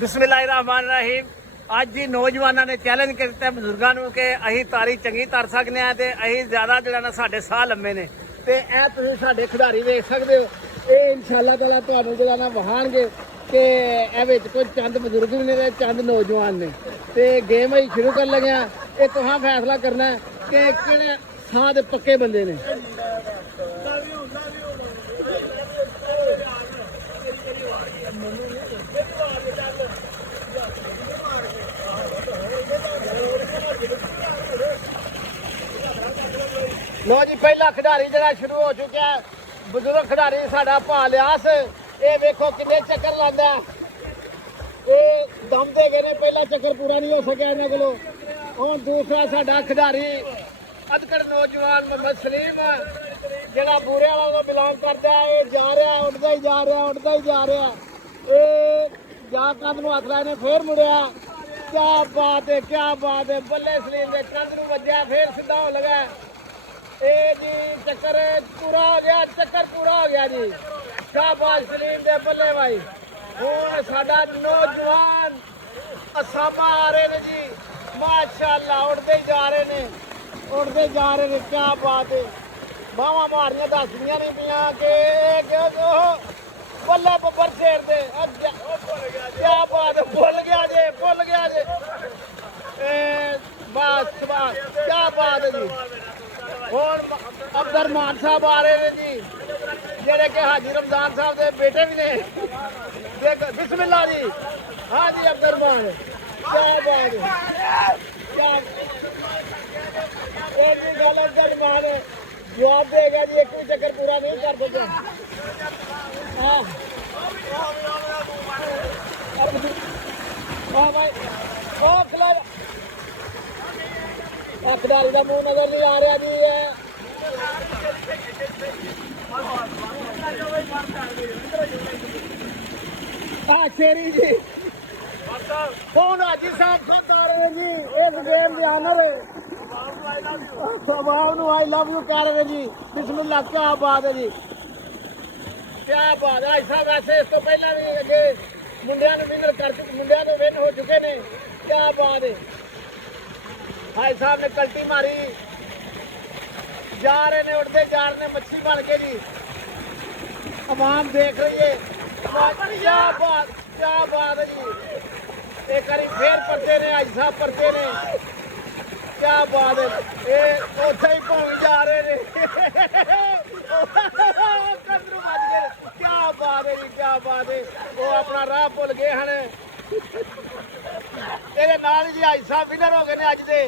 ਬਿਸਮਿਲ੍ਲਾਹਿਰਰਹਿਮਾਨਿਰਰਹੀਮ। ਅੱਜ ਦੀ ਨੌਜਵਾਨਾਂ ਨੇ ਚੈਲੰਜ ਕੀਤਾ ਬਜ਼ੁਰਗਾਂ ਨੂੰ ਕਿ ਅਸੀਂ ਤਾਰੀ ਚੰਗੀ ਤਰ ਸਕਦੇ ਹਾਂ ਤੇ ਅਸੀਂ ਜ਼ਿਆਦਾ ਜਿਹੜਾ ਨਾ ਸਾਡੇ ਸਾਹ ਲੰਮੇ ਨੇ। ਤੇ ਇਹ ਤੁਸੀਂ ਸਾਡੇ ਖਿਡਾਰੀ ਵੇਖ ਸਕਦੇ ਹੋ, ਇਹ ਇਨਸ਼ਾਅੱਲਾ ਤਾਲਾ ਤੁਹਾਨੂੰ ਜਿਹੜਾ ਨਾ ਵਹਾਣਗੇ ਕਿ ਇਹ ਵਿੱਚ ਕੋਈ ਚੰਦ ਬਜ਼ੁਰਗ ਵੀ ਨੇ ਤੇ ਚੰਦ ਨੌਜਵਾਨ ਨੇ। ਤੇ ਗੇਮ ਅਸੀਂ ਸ਼ੁਰੂ ਕਰਨ ਲੱਗੇ ਹਾਂ। ਇਹ ਤੁਸੀਂ ਫੈਸਲਾ ਕਰਨਾ ਕਿ ਕਿਹੜੇ ਸਾਹ ਦੇ ਪੱਕੇ ਬੰਦੇ ਨੇ। ਲੋ ਜੀ, ਪਹਿਲਾ ਖਿਡਾਰੀ ਜਿਹੜਾ ਸ਼ੁਰੂ ਹੋ ਚੁੱਕਿਆ, ਬਜ਼ੁਰਗ ਖਿਡਾਰੀ ਸਾਡਾ ਭਾ ਲਿਆਸ। ਇਹ ਵੇਖੋ ਕਿੰਨੇ ਚੱਕਰ ਲਾਉਂਦਾ। ਇਹ ਦਮ ਦੇ ਗਏ ਨੇ, ਪਹਿਲਾ ਚੱਕਰ ਪੂਰਾ ਨਹੀਂ ਹੋ ਸਕਿਆ ਇਹਨਾਂ ਕੋਲੋਂ। ਹੁਣ ਦੂਸਰਾ ਸਾਡਾ ਖਿਡਾਰੀ ਅਧਕੜ ਨੌਜਵਾਨ ਮੁਹੰਮਦ ਸਲੀਮ, ਜਿਹੜਾ ਬੂਰੇ ਵਾਲਾ ਤੋਂ ਬਿਲੋਂਗ ਕਰਦਾ, ਇਹ ਜਾ ਰਿਹਾ, ਉੱਡਦਾ ਹੀ ਜਾ ਰਿਹਾ, ਉੱਡਦਾ ਹੀ ਜਾ ਰਿਹਾ। ਇਹ ਜਾ ਕੰਧ ਨੂੰ ਹੱਥ ਲਾਏ ਨੇ, ਫੇਰ ਮੁੜਿਆ। ਕਿਆ ਬਾਤ ਹੈ, ਕਿਆ ਬਾਤ ਹੈ। ਬੱਲੇ ਸਲੀਮ ਦੇ ਕੰਧ ਨੂੰ ਵੱਜਿਆ, ਫੇਰ ਸਿੱਧਾ ਹੋ ਲਗਾ। ਇਹ ਜੀ ਚੱਕਰ ਪੂਰਾ ਹੋ ਗਿਆ, ਚੱਕਰ ਪੂਰਾ ਹੋ ਗਿਆ ਜੀ। ਸ਼ਾਬਾਸ਼ ਸਲੀਮ ਦੇ ਬੱਲੇ ਭਾਈ। ਹੁਣ ਸਾਡਾ ਨੌਜਵਾਨ ਅਸਾਬਾ ਆ ਰਹੇ ਨੇ ਜੀ, ਮਾਸ਼ਾਅੱਲਾ, ਉੱਡਦੇ ਹੀ ਜਾ ਰਹੇ ਨੇ, ਉੱਡਦੇ ਜਾ ਰਹੇ ਨੇ। ਕਿਆ ਬਾਤ ਹੈ। ਬਾਹਾਂ ਮਾਰੀਆਂ ਦੱਸਦੀਆਂ ਨਹੀਂ ਪਈਆਂ ਕਿ ਬੱਲੇ ਬੱਬਰ ਸ਼ੇਰ ਦੇ। ਕਿਆ ਬਾਤ, ਭੁੱਲ ਗਿਆ ਜੇ, ਭੁੱਲ ਗਿਆ ਜੇ। ਬਸ ਬਸ, ਕਿਆ ਬਾਤ ਹੈ ਜੀ। ਹੁਣ ਅਬਦਰ ਮਾਨ ਸਾਹਿਬ ਆ ਰਹੇ ਨੇ ਜੀ, ਜਿਹੜੇ ਕਿ ਹਾਜੀ ਰਮਜ਼ਾਨ ਸਾਹਿਬ ਦੇ ਬੇਟੇ ਵੀ ਨੇ। ਦੇਖ ਬਿਸਮਿल्लाह जी। हाँ जी अब्दुल मान, क्या बात है, क्या गलत जजमान जवाब देगा जी। एक भी चक्कर पूरा नहीं कर सकता। हाँ भाई, खिडारी का मुंह नजर नहीं आ रहा जी। शेरी जी ਹੁਣ ਹਾਜੀ ਸਾਹਿਬ ਖੁਦ ਆ ਰਹੇ ਜੀ। ਇਸ ਗੇਮ ਦੇ ਆਨਰ ਸਵਾਬ ਨੂੰ ਆਈ ਲਵ ਯੂ ਕਰ ਰਹੇ ਜੀ। ਬਿਸਮਿਲ੍ਲਾ, ਕਿਆ ਬਾਤ ਹੈ ਜੀ, ਕਿਆ ਬਾਤ ਹੈ। ਹਾਜੀ ਸਾਹਿਬ ਵੈਸੇ ਇਸ ਤੋਂ ਪਹਿਲਾਂ ਵੀ ਅੱਗੇ ਮੁੰਡਿਆਂ ਨੂੰ ਵਿਨਰ ਕਰ ਚੁੱਕੇ, ਮੁੰਡਿਆਂ ਦੇ ਵਿਨ ਹੋ ਚੁੱਕੇ ਨੇ। ਕਿਆ ਬਾਤ ਹੈ। ਹਾਜੀ ਸਾਹਿਬ ਨੇ ਕਲਟੀ ਮਾਰੀ, ਜਾ ਰਹੇ ਨੇ, ਉੱਡਦੇ ਜਾ ਰਹੇ ਨੇ, ਮੱਛੀ ਬਣ ਕੇ ਜੀ। ਆਵਾਮ ਦੇਖ ਰਹੀ ਹੈ। ਕਿਆ ਬਾਤ, ਕਿਆ ਬਾਤ ਹੈ ਜੀ। एक बारी फिर पढ़ते ने, हाजी साहब पढ़ते ने। क्या बात है। ये उथे ही पहुंच जा रहे ने। कंदरू बच गए। क्या बात है जी, क्या बात है। वो अपना राह भुल गए हैं। तेरे नाल जी हाजी साहब विनर हो गए ने अज दे।